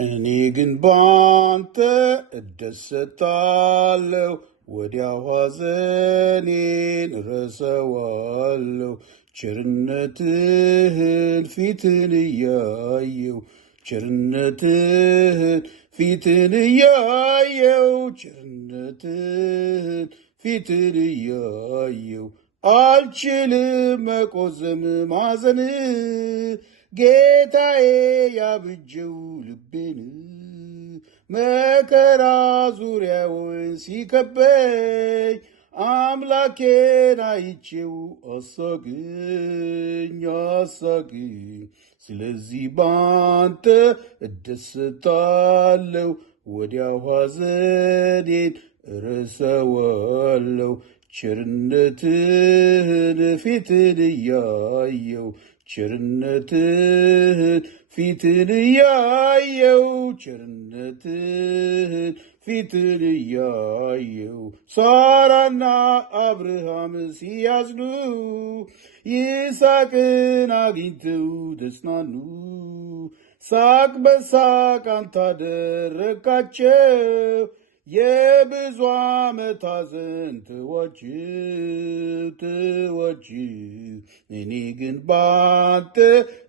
እኔ ግን ባንተ እደሰታለሁ፣ ወዲያው ሐዘኔን ረሳዋለሁ። ቸርነትህን ፊትን እያየው ቸርነትህን ፊትን እያየው ቸርነትህን ፊትን እያየው አልችልም መቆዘም ማዘን ጌታዬ ያብጀው ልቤን መከራ ዙሪያውን ሲከበኝ አምላኬን አይቼው አሳቅኝ። ስለዚህ ባንተ እደሰታለሁ፣ ወዲያው ሐዘኔን እረሳዋለሁ። ቸርነትህን ፊትን እያየው ቸርነትህን ፊትን እያየው ቸርነትህን ፊትን እያየው ሳራና አብርሃም ሲያዝኑ ይስሐቅን አግኝተው ተጽናኑ። ሳቅ በሳቅ አንተ አደረግካቸው፣ የብዙ ዓመት ሐዘን ተዋችው። እኔ ግን ባንተ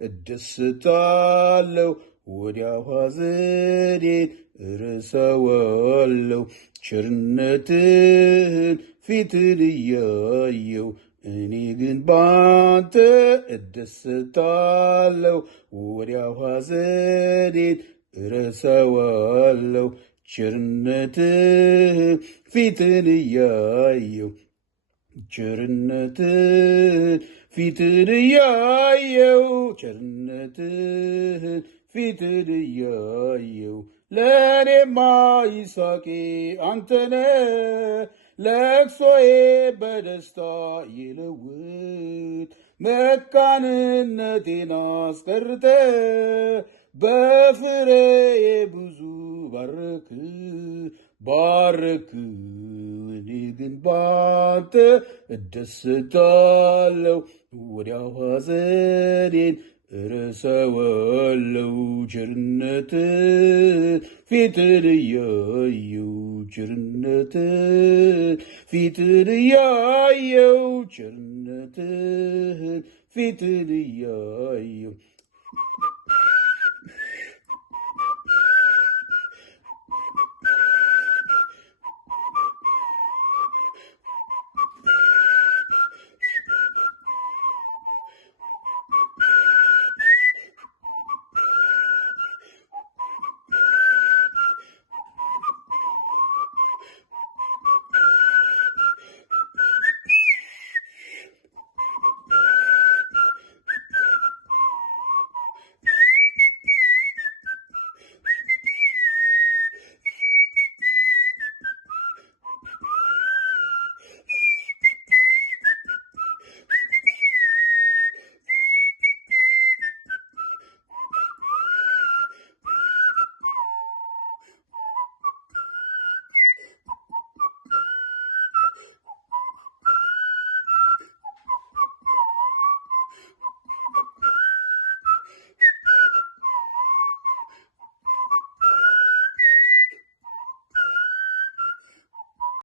እደሰታለሁ፣ ወዲያው ሐዘኔን እረሳዋለሁ። ቸርነትህን ፊትን እያየው እኔ ግን ባንተ እደሰታለሁ፣ ወዲያው ሐዘኔን እረሳዋለሁ። ቸርነትህን ፊትን እያየው ቸርነትህን ፊትን እያየው ቸርነትህን ፊትን እያየው ለእኔማ ይስሐቄ አንተነ ለቅሶዬ በደስታ ይለውጥ መካንነቴን አስቀርተ በፍሬዬ ብዙ ባረክ። እኔ ግን ባንተ እደሰታለሁ፣ ወዲያው ሐዘኔን እረሳዋለሁ። ቸርነትህን ፊትን እያየው ቸርነትህን ፊትን እያየው ቸርነትህን ፊትን እያየው